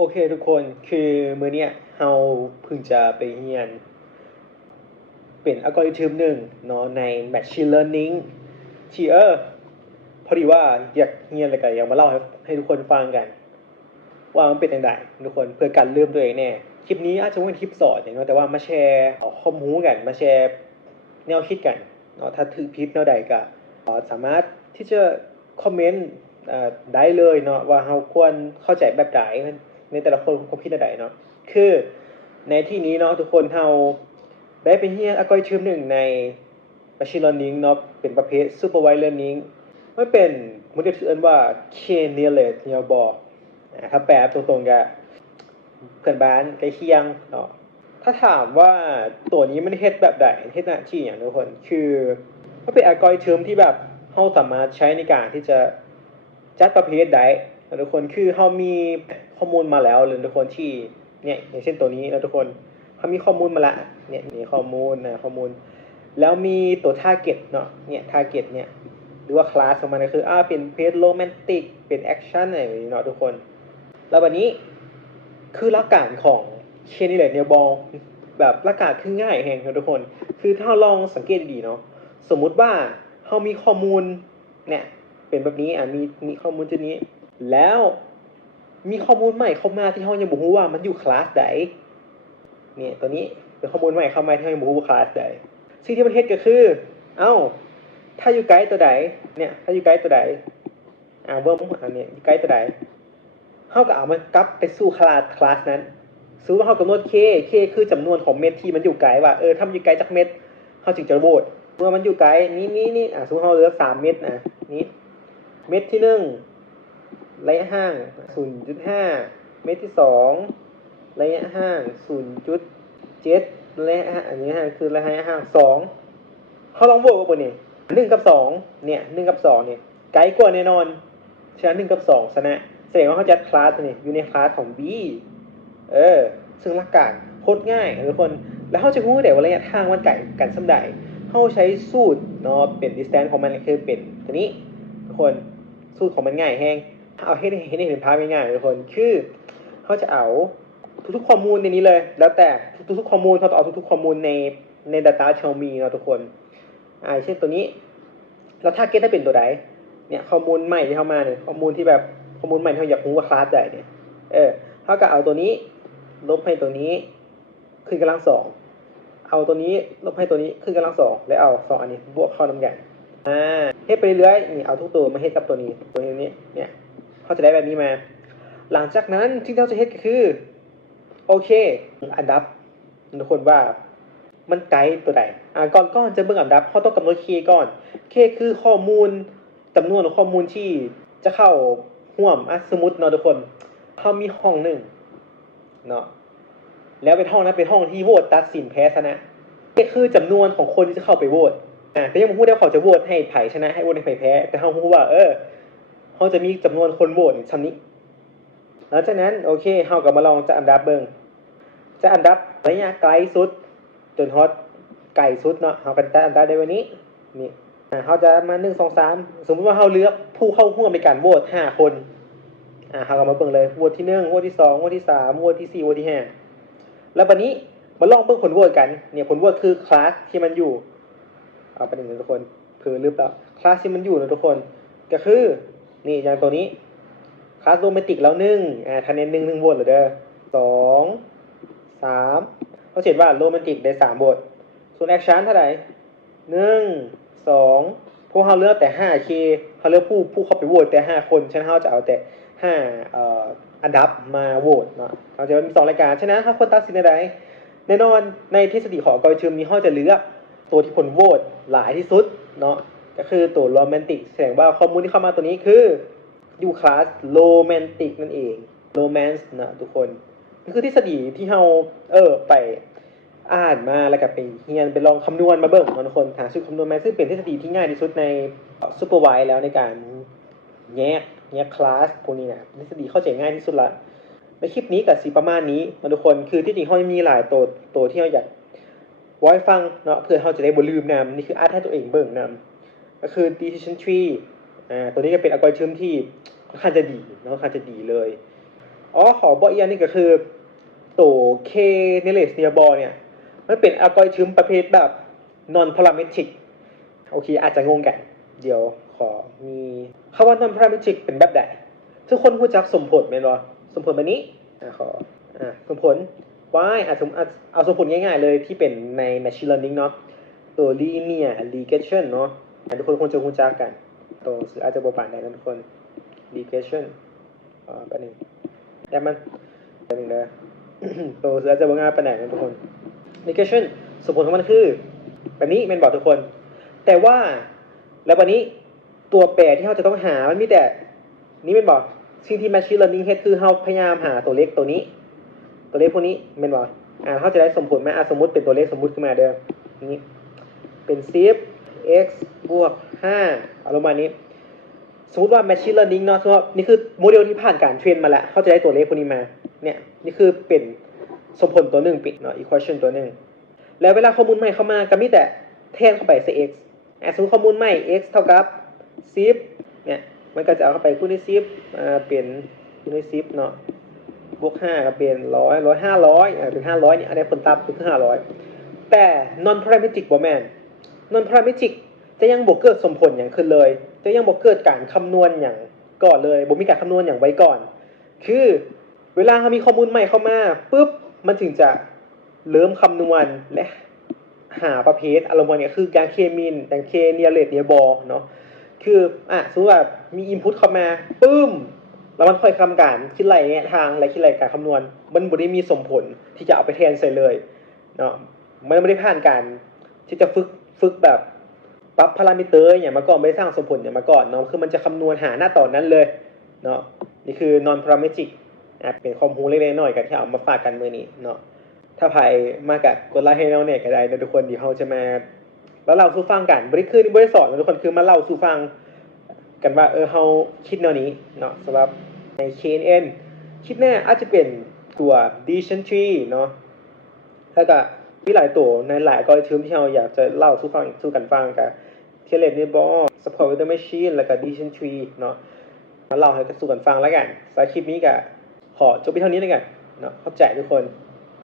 โอเคทุกคนคือมื้อเนี้ยเราเพิ่งจะไปเรียนเป็นอัลกอริทึมหนึ่งเนาะใน Machine Learning ที่พอดีว่าอยากเรียนอะไรกันอยากมาเล่าให้ทุกคนฟังกันว่ามันเป็นยังไงทุกคนเพื่อการเริ่มตัวเองแน่คลิปนี้อาจจะไม่เป็นคลิปสอนอย่างเนาะแต่ว่ามาแชร์เอาความรู้กันมาแชร์แนวคิดกันเนาะถ้าถือผิดแนวใดก็สามารถที่จะคอมเมนต์ได้เลยเนาะว่าเราควรเข้าใจแบบใดในแต่ละคนความคิดแบบใดเนาะคือในที่นี้เนาะทุกคนเราได้ไปเรียนอัลกอริทึมหนึ่งใน Machine Learning เนาะเป็นประเภท Supervised Learning มันเป็นโมเดลที่เรียกว่า K-Nearest Neural ถ้าแปลตรงๆกับเพื่อนบ้านใกล้เคียงเนาะถ้าถามว่าตัวนี้มันเฮ็ดแบบใดเฮ็ดหน้าที่อย่างทุกคนคือมันเป็นอัลกอริทึมที่แบบเราสามารถใช้ในการที่จะจัดประเภทได้ทุกคนคือเรามีข้อมูลมาแล้วหรือทุกคนที่เนี่ยอย่างเช่นตัวนี้นะทุกคนเขามีข้อมูลมาละเนี่ยมีข้อมูลแล้วมีตัว target เนาะเนี่ย target เนี่ยหรือว่าคลาสของมันก็คือเป็นเพจโรแมนติกเป็นแอคชั่นอะไรอย่างนี้เนาะทุกคนแล้ววันนี้คือหลักการของเชนนี่แหละเนี่ยบอลแบบหลักการคือง่ายแฮงทุกคนคือถ้าลองสังเกตดีเนาะสมมุติว่าเรามีข้อมูลเนี่ยเป็นแบบนี้มีข้อมูลตัวนี้แล้วมีข้อมูลใหม่เข้ามาที่เรายังบ่รู้ว่ามันอยู่คลาสใดเนี่ยตัวนี้เป็นข้อมูลใหม่เข้ามาที่เรายังบ่รู้ว่าคลาสใดสิ่งที่มันเฮ็ดก็คือถ้าอยู่ไกด์ตัวใดเนี่ยถ้าอยู่ไกด์ตัวใดเบิ่งอันนี้อยู่ไกด์ตัวใดเราก็เอามันกลับไปสู่คลาสนั้นสมมุติว่าเรากำหนด k คือจำนวนของเม็ดที่มันอยู่ไกด์ว่าถ้ามันอยู่ไกด์จากเม็ดเราจึงจะโหวตเมื่อมันอยู่ไกด์นี่สมมุติเราเหลือ3เม็ดนี้เม็ดที่1ระยะห่าง 0.5 เม็ดที่2ระยะห่าง 0.7 ระยะห่างอันนี้คือระยะห่าง2เขาลองโหวตว่าบ่นี่1กับ2เนี่ย1กับ2เนี่ยไกด์กว่าแน่นอนฉะนั้น1กับ2ชนะแสดงว่าเขาจัดคลาสนี่อยู่ในคลาสของ B ซึ่งหลักการโคตรง่ายทุกคนแล้วเขาจะรู้ได้ว่าระยะทางมันไกลกันส่ำใดเขาใช้สูตรเนาะเป็น distance ของมันคือเป็นตัวนี้ทุกคนสูตรของมันง่ายแฮงเอาให้เห็นภาพง่ายๆทุกคนคือเขาจะเอาทุกๆข้อมูลในนี้เลยแล้วแต่ทุกๆข้อมูลเขาต้องเอาทุกๆข้อมูลใน data ที่เรามีเนาะทุกคนเช่นตัวนี้เราถ้าเก็ตได้เป็นตัวใดเนี่ยข้อมูลใหม่ที่เข้ามาเนี่ยข้อมูลที่แบบข้อมูลใหม่ที่เราอยากรู้ว่าคลาสใดเนี่ยเขาก็เอาตัวนี้ลบให้ตัวนี้ขึ้นกำลัง2เอาตัวนี้ลบให้ตัวนี้ขึ้นกำลัง2แล้วเอา2อันนี้บวกเข้านำกันเฮ็ดไปเรื่อยๆนี่เอาทุกตัวมาเฮ็ดกับตัวนี้เนี่ยเขาจะได้แบบนี้มาหลังจากนั้นที่เราจะเฮ็ดก็คือโอเคอันดับทุกคนว่ามันไกด์ตัวใดก่อนจะเบิ่งอันดับเขาต้องกำหนด k ก่อน k คือข้อมูลจำนวนของข้อมูลที่จะเข้าร่วมสมมุติเนาะทุกคนเขามีห้องหนึ่งเนาะแล้วเป็นห้องนั้นเป็นห้องที่โหวตตัดสินแพ้ชนะนี่คือจำนวนของคนที่จะเข้าไปโหวตแต่ยังไม่พูดได้เขาจะโหวตให้ไผ่ชนะให้โหวตให้ไผ่แพ้แต่เขาพูดว่าเขาจะมีจำนวนคนโหวตชั้นนี้หลังจากนั้นโอเคเขาก็มาลองจะอันดับเบิ่งจะอันดับระยะไกลสุดจนฮอตไกลสุดเนาะเขากันจะอันดับได้วันนี้นี่เขาจะมา1 2 3สมมติว่าเขาเลือกผู้เข้าร่วมในการโหวต5คนเขาก็มาเบิ่งเลยโหวตที่1โหวตที่2โหวตที่3โหวตที่4โหวตที่5แล้ววันนี้มาลองเบิ่งผลโหวตกันเนี่ยผลโหวตคือคลาสที่มันอยู่เอาไป1ทุกคนเผื่อลืมแล้วคลาสที่มันอยู่นะทุกคนก็คือนี่อย่างตัวนี้คลาสโรแมนติกแล้ว1คะแนน1โหวตเหรอเด้อ2 3เขาเขียนว่าโรแมนติกได้3โหวตส่วนแอคชั่นเท่าไหร่1 2พวกเขาเลือกแต่ 5K เขาเลือกผู้เข้าไปโหวตแต่5คนฉะนั้นเขาจะเอาแต่5อันดับมาโหวตเนาะเราจะมี2รายการฉะนั้นถ้าคนตัดสินใดแน่นอนในทฤษฎีของอัลกอริทึมนี้เขาจะเลือกตัวที่ผลโหวตหลายที่สุดเนาะก็คือตัวโรแมนติกแสดงว่าข้อมูลที่เข้ามาตัวนี้คืออยู่คลาสโรแมนติกนั่นเองโรแมนส์นะทุกคนนี่คือทฤษฎีที่เราไปอ่านมาแล้วก็ไปเรียนไปลองคำนวณมาเบิ่งทุกคนหาสูตรคำนวณมาซึ่งเป็นทฤษฎีที่ง่ายที่สุดในซูเปอร์ไวส์แล้วในการแยกคลาสพวกนี้นะทฤษฎีเข้าใจง่ายที่สุดละในคลิปนี้กับสีประมาณนี้ทุกคนคือที่จริงเขามีหลายตัวที่เราอยากไว้ฟังเนาะเพื่อเขาจะได้บ่ลืมนำนี่คืออาร์ตให้ตัวเองเบิ่งนำก็คือ decision tree ตัวนี้ก็เป็นอัลกอริทึมที่ค่อนข้างจะดีเนาะค่อนข้างจะดีเลย อ๋อขอบอกอีกอย่างหนึงก็คือตัว K nearest nearby เนี่ยมันเป็นอัลกอริทึมประเภทแบบ non parametric โอเคอาจจะงงกันเดี๋ยวขอมีคำว่า non parametric เป็นแบบใดทุกคนรู้จักสมผลไหมบ่สมผลแบบนี้ขอสมผล y เอาสมผลง่ายๆเลยที่เป็นใน machine learning เนาะตัว linear regression เนาะทุกคนคงจะรู้จักกันตัวสื่ออาจจะบ่ปานใดนะทุกคน regression แป๊บนึงแต่มันแป๊บนึงเด้อ ตัวสื่ออาจจะบ่ง่ายปานใดนะทุกคน regression สมผลของมันคือแบบนี้แม่นบ่ทุกคน แต่ว่าแล้ววันนี้ตัวแปรที่เราจะต้องหามันมีแต่นี่เป็นบอกสิ่งที่ machine learning เฮ็ดคือเราพยายามหาตัวเลขตัวนี้ ตัวเลขพวกนี้เป็นบอกเขาจะได้สมผลไหมสมมติเป็นตัวเลขสมมุติขึ้นมาเดิมนี้เป็น10 x บวก5อารมณ์ประมาณนี้สมมติว่า machine learning เนาะสมมตินี่คือโมเดลที่ผ่านการเทรนมาแล้วเขาจะได้ตัวเลขพวกนี้มาเนี่ยนี่คือเป็นสมผลตัวหนึ่งปิดเนาะ equation ตัวหนึ่งแล้วเวลาข้อมูลใหม่เข้ามาก็มีแต่แทนเข้าไปใส่ x สมมติข้อมูลใหม่ x เท่ากับ10เนี่ยมันก็จะเอาเข้าไปคูณด้วย10เปลี่ยนคูณด้วย10เนาะบวก5ก็เป็น100 500ถึง500เนี่ยอันนี้ผลลัพธ์คือ500แต่ non parametric บ่แม่น non parametric จะยังบ่เกิดสมผลอย่างขึ้นเลยจะยังบ่เกิดการคำนวณอย่างก่อนเลยบ่มีการคำนวณอย่างไว้ก่อนคือเวลาเขามีข้อมูลใหม่เข้ามาปุ๊บมันถึงจะเริ่มคำนวณและหาประเภทอารมณ์เนี่ยคือการเคมีนอย่าง K nearest nearby เนาะคือสมมติว่ามี input เข้ามาปึ้มแล้วมันค่อยทำการคิดไรเนี่ยทางและคิดไรการคำนวณมันบ่ได้มีสมผลที่จะเอาไปแทนใส่เลยเนาะมันไม่ได้ผ่านการที่จะฝึกแบบปรับพารามิเตอร์อย่างมาก่อนไม่ได้สร้างสมผลอย่างมาก่อนเนาะคือมันจะคำนวณหาหน้าตอนนั้นเลยเนาะนี่คือ non parametric เป็นความรู้เล็กๆน้อยๆกันที่เอามาฝากกันมื้อนี้เนาะถ้าใครมากะกดไลค์ให้เราเนี่ยก็ได้นะทุกคนเดี๋ยวเราจะมาแล้วเล่าสู่ฟังกันบ่ได้คือบ่ได้สอนนะทุกคนคือมาเล่าสู่ฟังกันว่าเราคิดแนวนี้เนาะสำหรับใน KNN คิดแน่อาจจะเป็นตัว decision tree เนาะแล้วก็มีหลายตัวในหลายอัลกอริทึมที่เราอยากจะเล่าสู่กันฟังกับเทเลตเนบอล support with the machine แล้วก็ decision tree เนาะมาเล่าให้กันสู่กันฟังแล้วกันสำหรับคลิปนี้ก็ขอจบไปเท่านี้แล้วกันเนาะขอบใจทุกคน